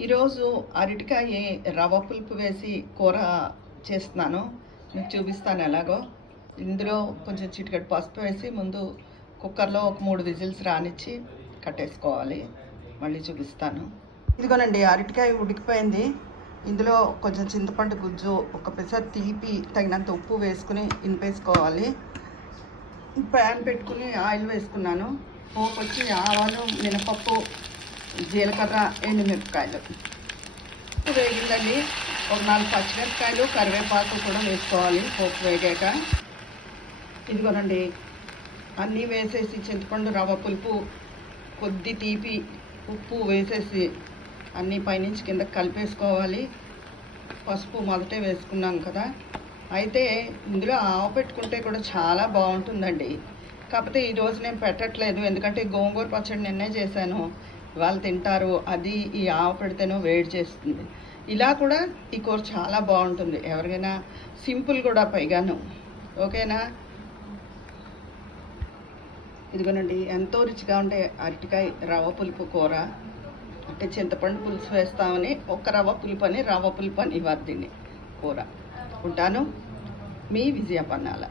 ఈరోజు అరటికాయ రవ్వ పులుపు వేసి కూర చేస్తున్నాను. మీకు చూపిస్తాను ఎలాగో. ఇందులో కొంచెం చిటికెడు పసుపు వేసి ముందు కుక్కర్లో ఒక మూడు విజిల్స్ రానిచ్చి కట్టేసుకోవాలి. మళ్ళీ చూపిస్తాను. ఇదిగోనండి అరటికాయ ఉడికిపోయింది. ఇందులో కొంచెం చింతపండు గుజ్జు ఒక పెసర తీపి తగినంత ఉప్పు వేసుకుని ఇనిపేసుకోవాలి. ప్యాన్ పెట్టుకుని ఆయిల్ వేసుకున్నాను. పోపు వచ్చి ఆవాలు మినపప్పు జీలకర్ర ఎండుమిరపకాయలు. ఉప్పు వేగిందండి ఒక నాలుగు పచ్చిమిరపకాయలు కరివేపాకు కూడా వేసుకోవాలి పోపు వేగాక. ఇదిగోనండి అన్నీ వేసేసి చింతపండు రవ్వ పులుపు కొద్ది తీపి ఉప్పు వేసేసి అన్నీ పైనుంచి కింద కలిపేసుకోవాలి. పసుపు మొదటే వేసుకున్నాం కదా. అయితే ఇందులో ఆవు పెట్టుకుంటే కూడా చాలా బాగుంటుందండి. కాకపోతే ఈరోజు నేను పెట్టట్లేదు ఎందుకంటే గోంగూర పచ్చడి నిన్నే చేశాను. వాళ్ళు తింటారు అది ఈ ఆవు పెడితేనో వేడి చేస్తుంది. ఇలా కూడా ఈ కూర చాలా బాగుంటుంది. ఎవరికైనా సింపుల్ కూడా పైగాను. ఓకేనా? ఇదిగోనండి ఎంతో రుచిగా ఉండే అరటికాయ రవ్వ పులుపు కూర. అంటే చింతపండు పులుసు వేస్తామని ఒక్క రవ్వ పులుపు అని రవ్వ పులుపు అని ఇవ్వరు దీన్ని కూర. ఉంటాను. మీ విజయపన్నాల